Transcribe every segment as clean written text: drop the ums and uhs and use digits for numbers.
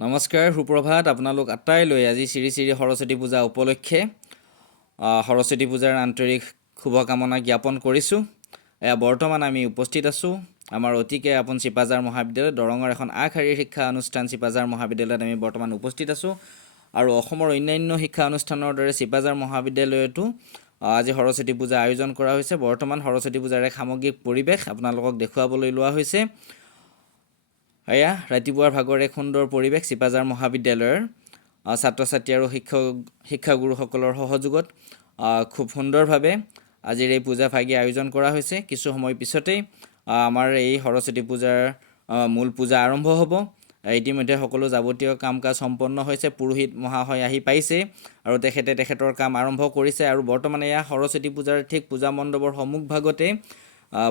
নমস্কাৰ সুপ্ৰভাত আপোনালোক আটাইলৈ আজি শ্ৰী শ্ৰী সৰস্বতী পূজা উপলক্ষে সৰস্বতী পূজাৰ আন্তৰিক শুভকামনা জ্ঞাপন কৰিছোঁ। বৰ্তমান আমি উপস্থিত আছোঁ আমাৰ অতিকে আপোন চিপাঝাৰ মহাবিদ্যালয় দৰঙৰ এখন আগশাৰীৰ শিক্ষা অনুষ্ঠান চিপাঝাৰ মহাবিদ্যালয়ত আমি বৰ্তমান উপস্থিত আছোঁ আৰু অসমৰ অন্যান্য শিক্ষা অনুষ্ঠানৰ দৰে চিপাঝাৰ মহাবিদ্যালয়তো আজি সৰস্বতী পূজা আয়োজন কৰা হৈছে। বৰ্তমান সৰস্বতী পূজাৰ এক সামগ্ৰিক পৰিৱেশ আপোনালোকক দেখুৱাবলৈ লোৱা হৈছে। এয়া ৰাতিপুৱাৰ ভাগৰ এক সুন্দৰ পৰিৱেশ চিপাঝাৰ মহাবিদ্যালয়ৰ ছাত্ৰ ছাত্ৰী আৰু শিক্ষাগুৰুসকলৰ সহযোগত খুব সুন্দৰভাৱে আজিৰ এই পূজা ভাগি আয়োজন কৰা হৈছে। কিছু সময় পিছতেই আমাৰ এই সৰস্বতী পূজাৰ মূল পূজা আৰম্ভ হ'ব। ইতিমধ্যে সকলো যাৱতীয় কাম কাজ সম্পন্ন হৈছে। পুৰোহিত মহাশয় আহি পাইছে আৰু তেখেতৰ কাম আৰম্ভ কৰিছে আৰু বৰ্তমান এয়া সৰস্বতী পূজাৰ ঠিক পূজা মণ্ডপৰ সন্মুখভাগতে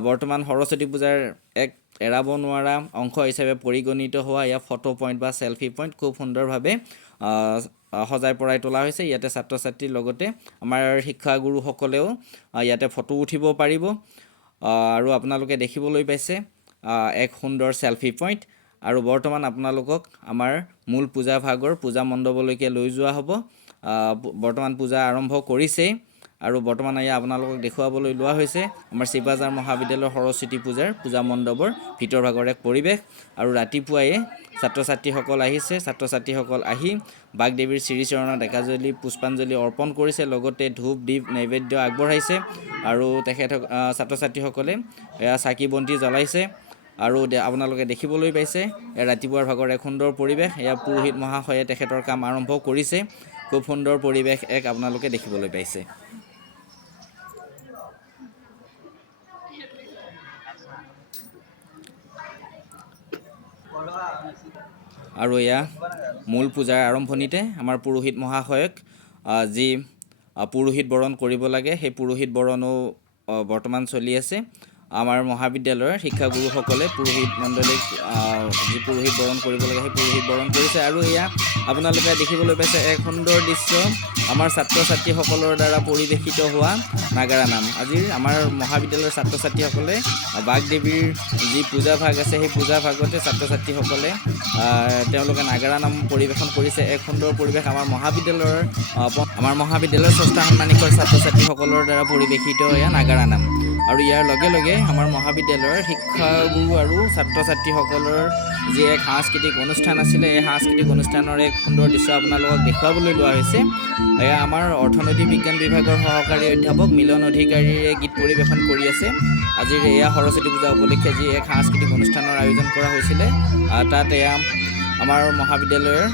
বৰ্তমান সৰস্বতী পূজাৰ এক এৰাব নোৱাৰা অংশ হিচাপে পৰিগণিত হোৱা এয়া ফটো পইণ্ট বা চেলফি পইণ্ট খুব সুন্দৰভাৱে সজাই পৰাই তোলা হৈছে। ইয়াতে ছাত্ৰ ছাত্ৰীৰ লগতে আমাৰ শিক্ষাগুৰুসকলেও ইয়াতে ফটো উঠিব পাৰিব আৰু আপোনালোকে দেখিবলৈ পাইছে এক সুন্দৰ চেলফি পইণ্ট। আৰু বৰ্তমান আপোনালোকক আমাৰ মূল পূজা ভাগৰ পূজা মণ্ডপলৈকে লৈ যোৱা হ'ব। বৰ্তমান পূজা আৰম্ভ কৰিছেই আৰু বৰ্তমান এয়া আপোনালোকক দেখুৱাবলৈ লোৱা হৈছে আমাৰ চিপাঝাৰ মহাবিদ্যালয়ৰ সৰস্বতী পূজাৰ পূজা মণ্ডপৰ ভিতৰ ভাগৰ এক পৰিৱেশ। আৰু ৰাতিপুৱাই ছাত্ৰ ছাত্ৰীসকল আহিছে। ছাত্ৰ ছাত্ৰীসকল আহি বাগদেৱীৰ শ্ৰীচৰণত একাঁজলি পুষ্পাঞ্জলি অৰ্পণ কৰিছে, লগতে ধূপ দীপ নৈবেদ্য আগবঢ়াইছে আৰু ছাত্ৰ ছাত্ৰীসকলে এয়া চাকি বন্তি জ্বলাইছে আৰু আপোনালোকে দেখিবলৈ পাইছে ৰাতিপুৱাৰ ভাগৰ এক সুন্দৰ পৰিৱেশ। এয়া পুৰোহিত মহাশয়ে তেখেতৰ কাম আৰম্ভ কৰিছে। খুব সুন্দৰ পৰিৱেশ এক আপোনালোকে দেখিবলৈ পাইছে। আৰু এয়া মূল পূজাৰ আৰম্ভণিতে আমাৰ পুৰোহিত মহাশয়ক যি পুৰোহিত বৰণ কৰিব লাগে সেই পুৰোহিত বৰণো বৰ্তমান চলি আছে। আমাৰ মহাবিদ্যালয়ৰ শিক্ষাগুৰুসকলে পুৰোহিত মণ্ডলীক যি পুৰোহিত বৰণ কৰিব লাগে সেই পুৰোহিত বৰণ কৰিছে। আৰু এয়া আপোনালোকে দেখিবলৈ পাইছে এক সুন্দৰ দৃশ্য আমাৰ ছাত্ৰ ছাত্ৰীসকলৰ দ্বাৰা পৰিৱেশিত হোৱা নাগাৰা নাম। আজিৰ আমাৰ মহাবিদ্যালয়ৰ ছাত্ৰ ছাত্ৰীসকলে বাগদেৱীৰ যি পূজা ভাগ আছে সেই পূজা ভাগতে ছাত্ৰ ছাত্ৰীসকলে তেওঁলোকে নাগাৰা নাম পৰিৱেশন কৰিছে। এক সুন্দৰ পৰিৱেশ আমাৰ মহাবিদ্যালয়ৰ ষষ্ঠ সন্মানিকৰ ছাত্ৰ ছাত্ৰীসকলৰ দ্বাৰা পৰিৱেশিত এয়া নাগাৰা নাম। আৰু ইয়াৰ লগে লগে আমাৰ মহাবিদ্যালয়ৰ শিক্ষাগুৰু আৰু ছাত্ৰ ছাত্ৰীসকলৰ যি এক সাংস্কৃতিক অনুষ্ঠান আছিলে এই সাংস্কৃতিক অনুষ্ঠানৰ এক সুন্দৰ দৃশ্য আপোনালোকক দেখুৱাবলৈ লোৱা হৈছে। এয়া আমাৰ অৰ্থনৈতিক বিজ্ঞান বিভাগৰ সহকাৰী অধ্যাপক মিলন অধিকাৰীৰে গীত পৰিৱেশন কৰি আছে। আজিৰ এয়া সৰস্বতী পূজা উপলক্ষে যি এক সাংস্কৃতিক অনুষ্ঠানৰ আয়োজন কৰা হৈছিলে তাত এয়া আমাৰ মহাবিদ্যালয়ৰ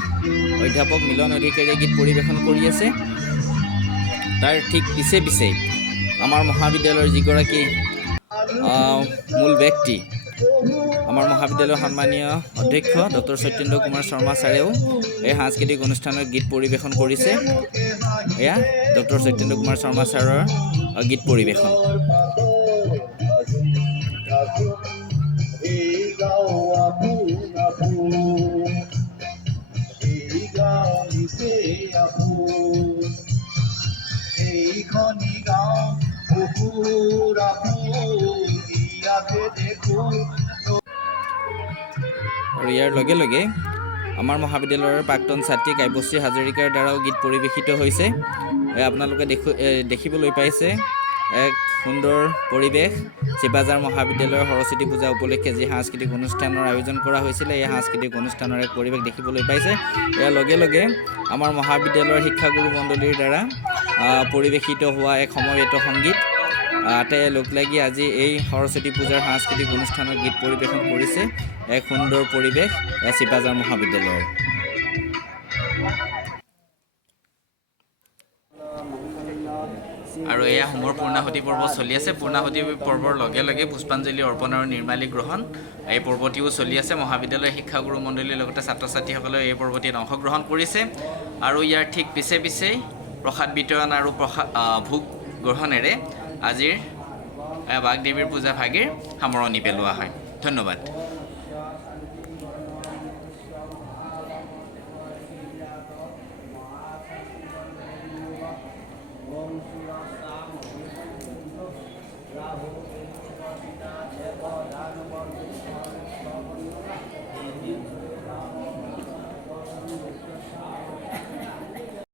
অধ্যাপক মিলন অধিকাৰীয়ে গীত পৰিৱেশন কৰি আছে। তাৰ ঠিক পিছে আমাৰ মহাবিদ্যালয়ৰ যিগৰাকী মূল ব্যক্তি আমাৰ মহাবিদ্যালয়ৰ সন্মানীয় অধ্যক্ষ ডক্টৰ সত্যেন্দ্ৰ কুমাৰ শৰ্মা ছাৰেও এই সাংস্কৃতিক অনুষ্ঠানত গীত পৰিৱেশন কৰিছে। এয়া ডক্টৰ সত্যেন্দ্ৰ কুমাৰ শৰ্মা ছাৰৰ গীত পৰিৱেশন। আৰু ইয়াৰ লগে লগে আমাৰ মহাবিদ্যালয়ৰ প্ৰাক্তন ছাত্ৰী কাব্যশ্ৰী হাজৰিকাৰ দ্বাৰাও গীত পৰিৱেশিত হৈছে। আপোনালোকে দেখিবলৈ পাইছে এক সুন্দৰ পৰিৱেশ। চিপাঝাৰ মহাবিদ্যালয়ৰ সৰস্বতী পূজা উপলক্ষে যি সাংস্কৃতিক অনুষ্ঠানৰ আয়োজন কৰা হৈছিলে এই সাংস্কৃতিক অনুষ্ঠানৰ এক পৰিৱেশ দেখিবলৈ পাইছে। ইয়াৰ লগে লগে আমাৰ মহাবিদ্যালয়ৰ শিক্ষাগুৰু মণ্ডলীৰ দ্বাৰা পৰিৱেশিত হোৱা এক সমবেত সংগীত আটাইয়ে লগ লাগি আজি এই সৰস্বতী পূজাৰ সাংস্কৃতিক অনুষ্ঠানত গীত পৰিৱেশন কৰিছে। এক সুন্দৰ পৰিৱেশ চিপাঝাৰ মহাবিদ্যালয়ৰ। আৰু এয়া হোমৰ পূৰ্ণাহুতি পৰ্ব চলি আছে। পূৰ্ণাহুতি পৰ্বৰ লগে লগে পুষ্পাঞ্জলি অৰ্পণ আৰু নিৰ্মালী গ্ৰহণ এই পৰ্বটিও চলি আছে। মহাবিদ্যালয়ৰ শিক্ষাগুৰু মণ্ডলীৰ লগতে ছাত্ৰ ছাত্ৰীসকলেও এই পৰ্বটিত অংশগ্ৰহণ কৰিছে। আৰু ইয়াৰ ঠিক পিছেই প্ৰসাদ বিতৰণ আৰু ভোগ গ্ৰহণেৰে আজিৰ বাগদেৱীৰ পূজা ভাগিৰ সামৰণি পেলোৱা হয়। ধন্যবাদ।